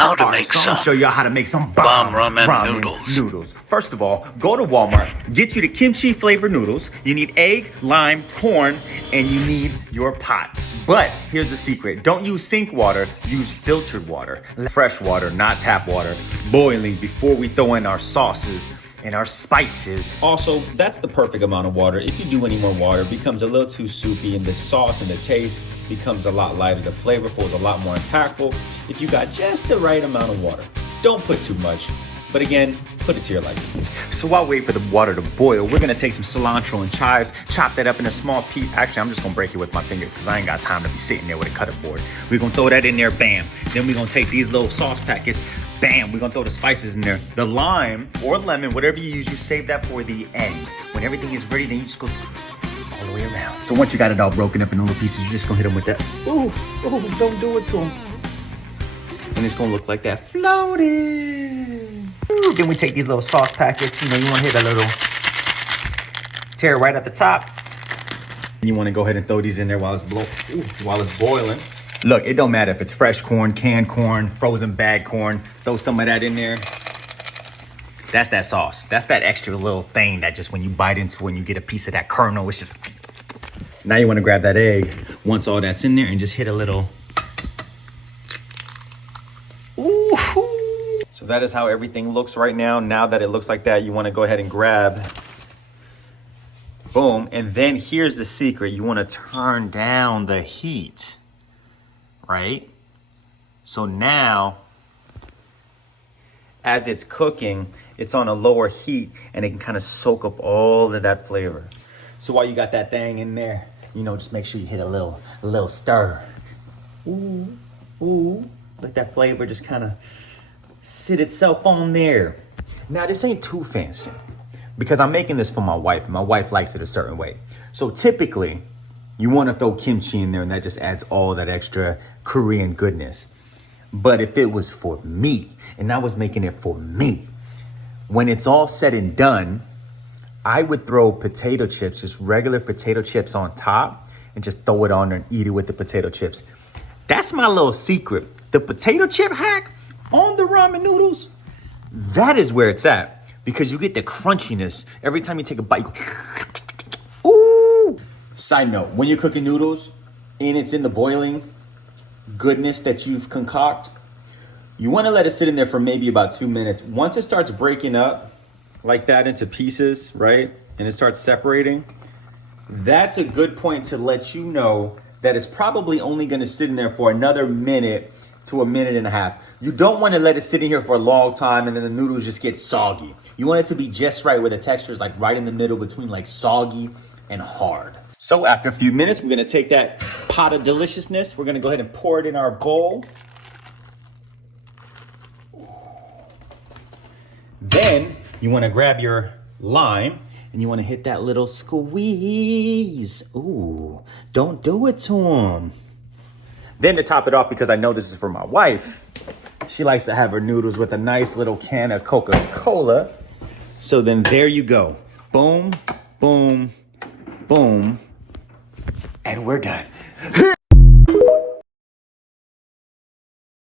how to All right, make so I'm some gonna show y'all how to make some bomb bomb ramen noodles. First of all, go to Walmart, get you the kimchi flavored noodles. You need egg, lime, corn, and you need your pot. But here's the secret. Don't use sink water, use filtered water. Fresh water, not tap water. Boiling before we throw in our sauces and our spices. Also, that's the perfect amount of water. If you do any more water, it becomes a little too soupy and the sauce and the taste becomes a lot lighter. The flavorful is a lot more impactful if you got just the right amount of water. Don't put too much, but again, put it to your liking. So while we wait for the water to boil, we're gonna take some cilantro and chives, chop that up in a small piece. Actually, I'm just gonna break it with my fingers because I ain't got time to be sitting there with a cutting board. We're gonna throw that in there, bam. Then we're gonna take these little sauce packets, bam. We're gonna throw the spices in there. The lime or lemon, whatever you use, you save that for the end. When everything is ready, then you just go all the way around. So once you got it all broken up in little pieces, you're just gonna hit them with that. Ooh, don't do it to them. And it's gonna look like that floating. Ooh, then we take these little sauce packets. You know, you wanna hit a little tear right at the top. And you wanna go ahead and throw these in there while it's boiling. Look, it don't matter if it's fresh corn, canned corn, frozen bag corn. Throw some of that in there. That's that sauce. That's that extra little thing that just when you bite into and you get a piece of that kernel, it's just... Now you wanna grab that egg, once all that's in there, and just hit a little... Ooh. So that is how everything looks right now. Now that it looks like that, you wanna go ahead and grab... Boom, and then here's the secret. You wanna turn down the heat. Right? So now, as it's cooking, it's on a lower heat and it can kind of soak up all of that flavor. So while you got that thing in there, you know, just make sure you hit a little stir. Ooh, let that flavor just kind of sit itself on there. Now this ain't too fancy because I'm making this for my wife and my wife likes it a certain way. So typically, you want to throw kimchi in there and that just adds all that extra Korean goodness. But if it was for me, and I was making it for me, when it's all said and done, I would throw potato chips, just regular potato chips on top and just throw it on there and eat it with the potato chips. That's my little secret. The potato chip hack on the ramen noodles, that is where it's at because you get the crunchiness every time you take a bite. Ooh. Side note, when you're cooking noodles and it's in the boiling goodness that you've concocted, you want to let it sit in there for maybe about 2 minutes. Once it starts breaking up like that into pieces, right? And it starts separating, that's a good point to let you know that it's probably only going to sit in there for another minute to a minute and a half. You don't want to let it sit in here for a long time and then the noodles just get soggy. You want it to be just right where the texture is like right in the middle between like soggy and hard. So after a few minutes, we're gonna take that pot of deliciousness. We're gonna go ahead and pour it in our bowl. Then you wanna grab your lime and you wanna hit that little squeeze. Ooh, don't do it to them. Then to top it off, because I know this is for my wife, she likes to have her noodles with a nice little can of Coca-Cola. So then there you go. Boom, boom, boom. And we're done.